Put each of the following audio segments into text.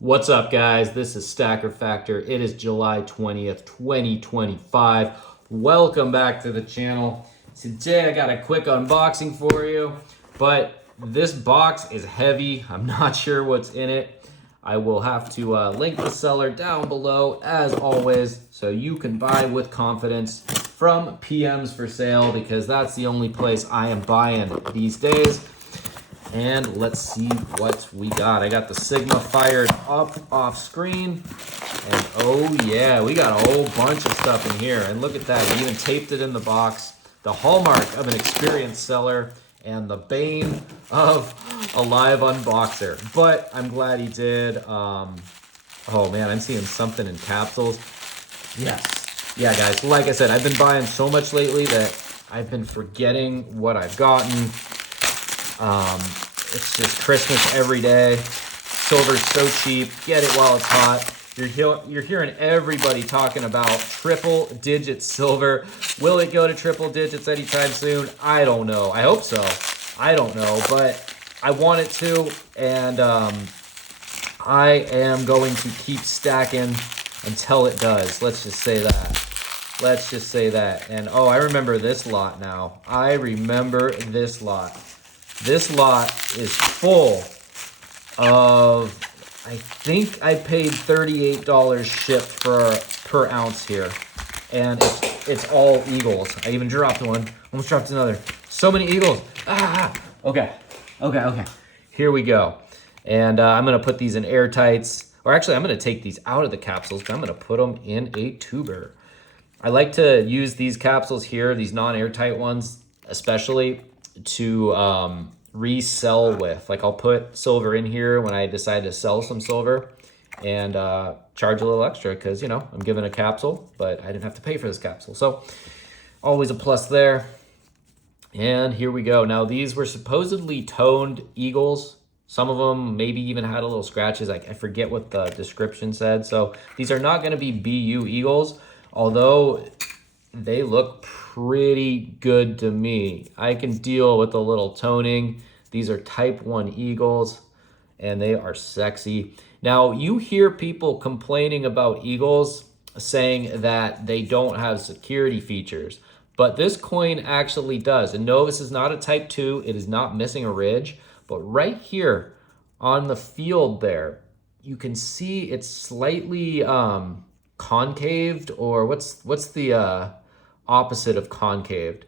What's up, guys? This is Stacker Factor. It is July 20th, 2025. Welcome back to the channel. Today I got a quick unboxing for you, but this box is heavy. I'm not sure what's in it. I will have to link the seller down below as always, so you can buy with confidence from PMs for sale, because that's the only place I am buying these days. And let's see what we got. I got the Sigma fired up off screen. And oh yeah, we got a whole bunch of stuff in here. And look at that, we even taped it in the box. The hallmark of an experienced seller and the bane of a live unboxer. But I'm glad he did. Oh man, I'm seeing something in capsules. Yes. Yeah, guys, like I said, I've been buying so much lately that I've been forgetting what I've gotten. It's just Christmas every day. Silver's so cheap. Get it while it's hot. You're hearing everybody talking about triple digit silver. Will it go to triple digits anytime soon? I don't know. I hope so. I don't know, but I want it to, and I am going to keep stacking until it does. Let's just say that. Let's just say that. And oh, I remember this lot now. I remember this lot. This lot is full of, I think I paid $38 shipped per ounce here. And it's all Eagles. I even dropped one. Almost dropped another. So many Eagles. Okay. Here we go. And I'm going to put these in airtights. Or actually, I'm going to take these out of the capsules, but I'm going to put them in a tuber. I like to use these capsules here, these non-airtight ones, especially to resell with. Like, I'll put silver in here when I decide to sell some silver and charge a little extra because, you know, I'm given a capsule, but I didn't have to pay for this capsule. So always a plus there. And here we go. Now, these were supposedly toned Eagles. Some of them maybe even had a little scratches. I forget what the description said. So these are not going to be BU Eagles, although they look pretty good to me. I can deal with a little toning. These are Type 1 Eagles, and they are sexy. Now, you hear people complaining about Eagles saying that they don't have security features, but this coin actually does. And no, this is not a Type 2. It is not missing a ridge, but right here on the field there, you can see it's slightly concaved, or what's the opposite of concaved?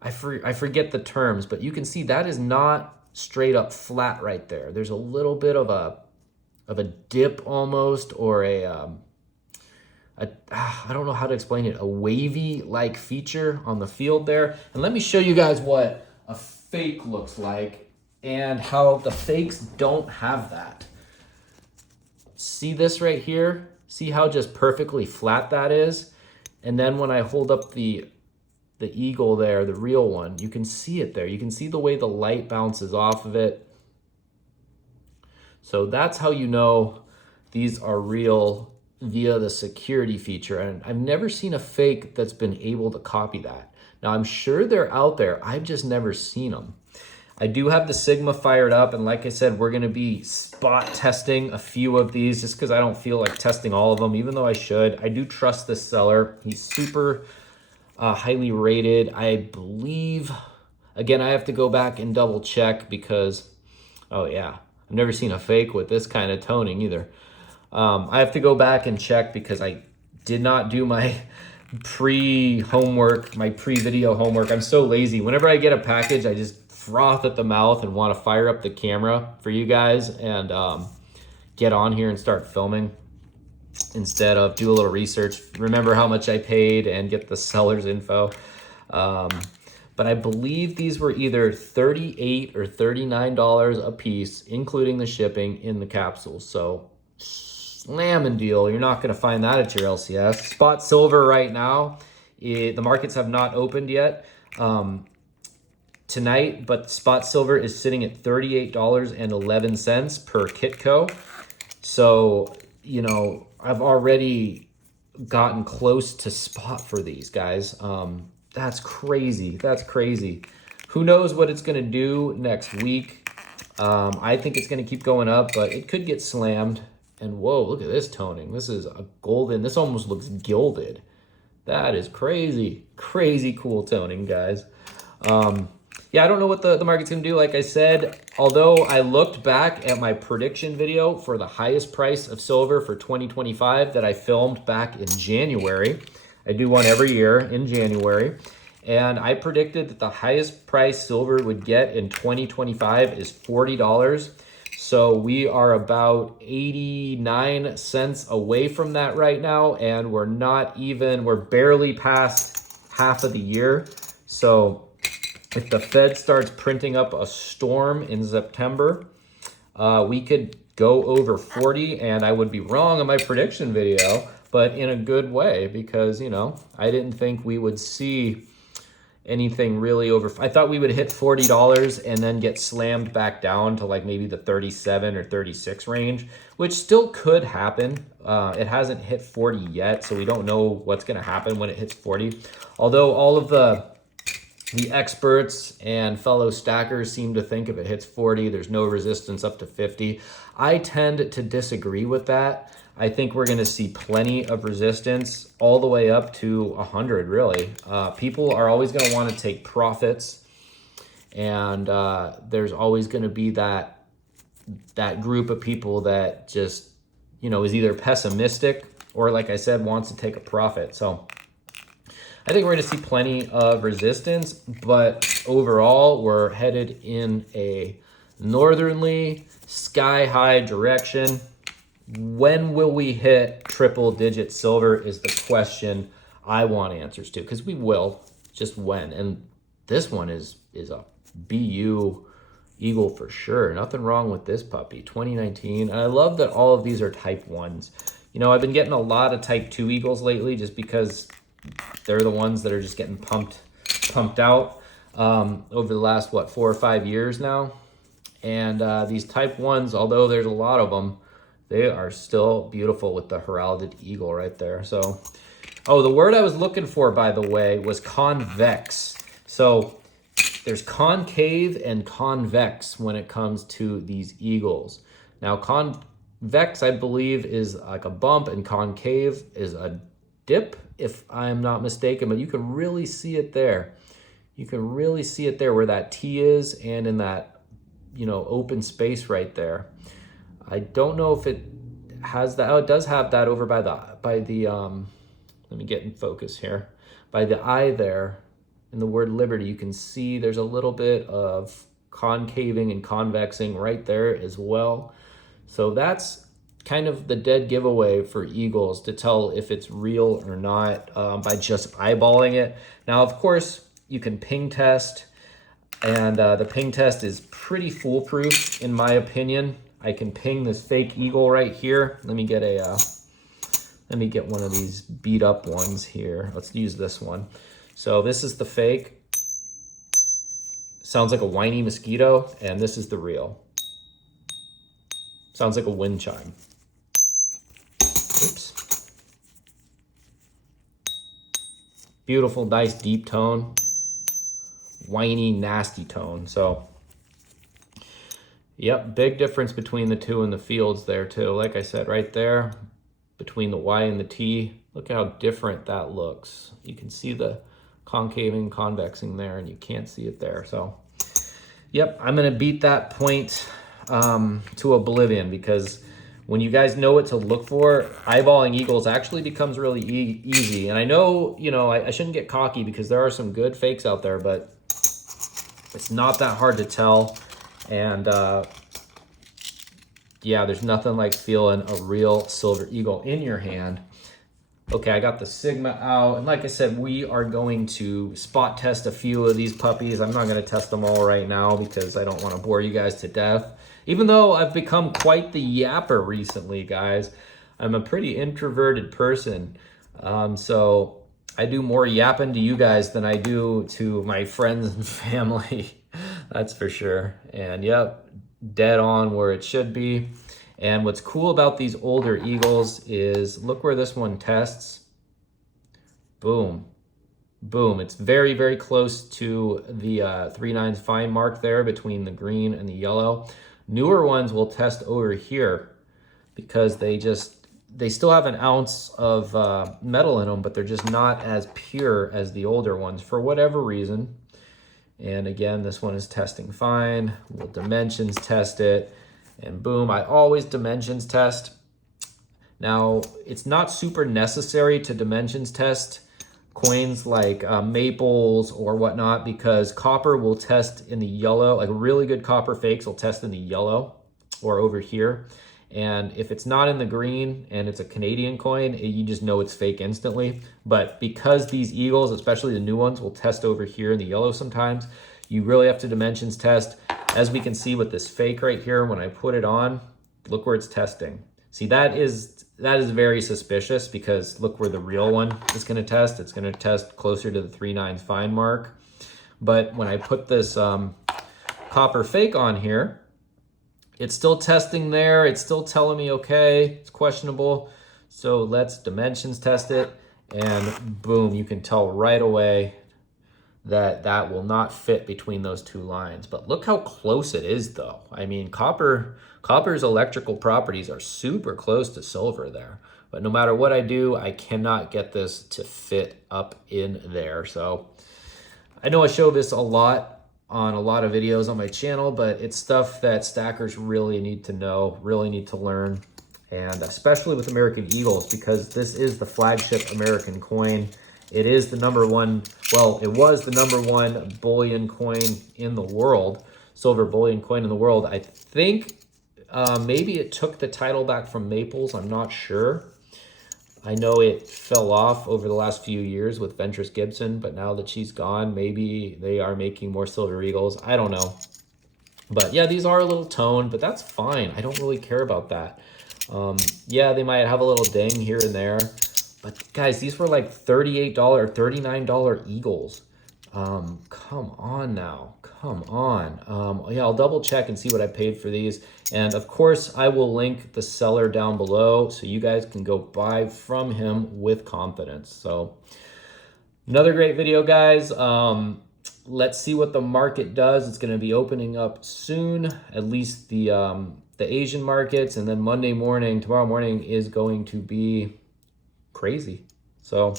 I forget the terms, but you can see that is not straight up flat right there. There's a little bit of a dip almost, or I don't know how to explain it, a wavy like feature on the field there. And let me show you guys what a fake looks like and how the fakes don't have that. See this right here? See how just perfectly flat that is? And then when I hold up the Eagle there, the real one, you can see it there. You can see the way the light bounces off of it. So that's how you know these are real via the security feature. And I've never seen a fake that's been able to copy that. Now, I'm sure they're out there. I've just never seen them. I do have the Sigma fired up, and like I said, we're gonna be spot testing a few of these just because I don't feel like testing all of them, even though I should. I do trust this seller. He's super highly rated, I believe. Again, I have to go back and double check because, oh yeah, I've never seen a fake with this kind of toning either. I have to go back and check because I did not do my pre-homework, my pre-video homework. I'm so lazy. Whenever I get a package, I just froth at the mouth and want to fire up the camera for you guys and get on here and start filming instead of do a little research, remember how much I paid, and get the seller's info. But I believe these were either $38 or $39 a piece, including the shipping in the capsules. So slamming deal. You're not going to find that at your LCS. Spot silver right now, the markets have not opened yet tonight, but spot silver is sitting at $38.11 per Kitco. So, you know, I've already gotten close to spot for these guys. That's crazy. That's crazy. Who knows what it's going to do next week? I think it's going to keep going up, but it could get slammed. And whoa, look at this toning. This is a golden, this almost looks gilded. That is crazy, crazy cool toning, guys. Yeah, I don't know what the market's gonna do. Like I said, although I looked back at my prediction video for the highest price of silver for 2025 that I filmed back in January. I do one every year in January. And I predicted that the highest price silver would get in 2025 is $40. So we are about 89 cents away from that right now. And we're barely past half of the year. So if the Fed starts printing up a storm in September, we could go over 40, and I would be wrong on my prediction video, but in a good way, because, you know, I didn't think we would see anything really over. I thought we would hit $40 and then get slammed back down to like maybe the 37 or 36 range, which still could happen. It hasn't hit 40 yet, so we don't know what's going to happen when it hits 40. Although all of the experts and fellow stackers seem to think if it hits 40, there's no resistance up to 50. I tend to disagree with that. I think we're going to see plenty of resistance all the way up to 100, really. People are always going to want to take profits, and there's always going to be that group of people that just, you know, is either pessimistic or, like I said, wants to take a profit. So I think we're going to see plenty of resistance, but overall, we're headed in a northerly, sky-high direction. When will we hit triple-digit silver is the question I want answers to, because we will, just when. And this one is a BU Eagle for sure. Nothing wrong with this puppy, 2019. And I love that all of these are Type 1s. You know, I've been getting a lot of Type 2 Eagles lately just because they're the ones that are just getting pumped out over the last, 4 or 5 years now. And these Type 1s, although there's a lot of them, they are still beautiful with the heralded eagle right there. So, oh, the word I was looking for, by the way, was convex. So there's concave and convex when it comes to these eagles. Now, convex, I believe, is like a bump, and concave is a dip, if I'm not mistaken, but you can really see it there. You can really see it there where that T is, and in that, you know, open space right there. I don't know if it has that. Oh, it does have that over by the let me get in focus here. By the eye there, in the word liberty, you can see there's a little bit of concaving and convexing right there as well. So that's kind of the dead giveaway for eagles to tell if it's real or not by just eyeballing it. Now, of course, you can ping test, and the ping test is pretty foolproof in my opinion. I can ping this fake eagle right here. Let me get one of these beat up ones here. Let's use this one. So this is the fake. Sounds like a whiny mosquito, and this is the real. Sounds like a wind chime. Oops. Beautiful, nice deep tone. Whiny, nasty tone. So yep, big difference between the two in the fields there too. Like I said, right there, between the Y and the T, look how different that looks. You can see the concaving, convexing there, and you can't see it there. So, yep, I'm gonna beat that point to oblivion, because when you guys know what to look for, eyeballing eagles actually becomes really easy. And I know, you know, I shouldn't get cocky because there are some good fakes out there, but it's not that hard to tell. And yeah, there's nothing like feeling a real silver eagle in your hand. Okay, I got the Sigma out. And like I said, we are going to spot test a few of these puppies. I'm not going to test them all right now because I don't want to bore you guys to death. Even though I've become quite the yapper recently, guys. I'm a pretty introverted person. So I do more yapping to you guys than I do to my friends and family. That's for sure. And yep, dead on where it should be. And what's cool about these older eagles is look where this one tests. Boom. Boom. It's very, very close to the 3/9 fine mark there between the green and the yellow. Newer ones will test over here. because they still have an ounce of metal in them, but they're just not as pure as the older ones for whatever reason. And again, this one is testing fine. We'll dimensions test it, and boom, I always dimensions test. Now, it's not super necessary to dimensions test coins like maples or whatnot, because copper will test in the yellow. Like really good copper fakes will test in the yellow or over here. And if it's not in the green and it's a Canadian coin, you just know it's fake instantly. But because these eagles, especially the new ones, will test over here in the yellow sometimes, you really have to dimensions test. As we can see with this fake right here, when I put it on, look where it's testing. See, that is very suspicious, because look where the real one is going to test. It's going to test closer to the 3/9 fine mark. But when I put this copper fake on here, it's still testing there. It's still telling me, okay, it's questionable. So let's dimensions test it. And boom, you can tell right away that that will not fit between those two lines. But look how close it is though. I mean, copper's electrical properties are super close to silver there. But no matter what I do, I cannot get this to fit up in there. So I know I show this a lot on a lot of videos on my channel, but it's stuff that stackers really need to know, really need to learn, and especially with American Eagles, because this is the flagship American coin. It is the #1, well, it was the #1 bullion coin in the world, silver bullion coin in the world. I think maybe it took the title back from Maples, I'm not sure. I know it fell off over the last few years with Ventris Gibson, but now that she's gone, maybe they are making more Silver Eagles. I don't know. But yeah, these are a little toned, but that's fine. I don't really care about that. Yeah, they might have a little ding here and there. But guys, these were like $38 or $39 Eagles. Come on now. Come on. Yeah, I'll double check and see what I paid for these. And of course, I will link the seller down below so you guys can go buy from him with confidence. So another great video, guys. Let's see what the market does. It's going to be opening up soon, at least the Asian markets. And then Monday morning, tomorrow morning is going to be crazy. So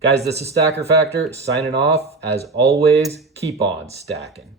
guys, this is Stacker Factor signing off. As always, keep on stacking.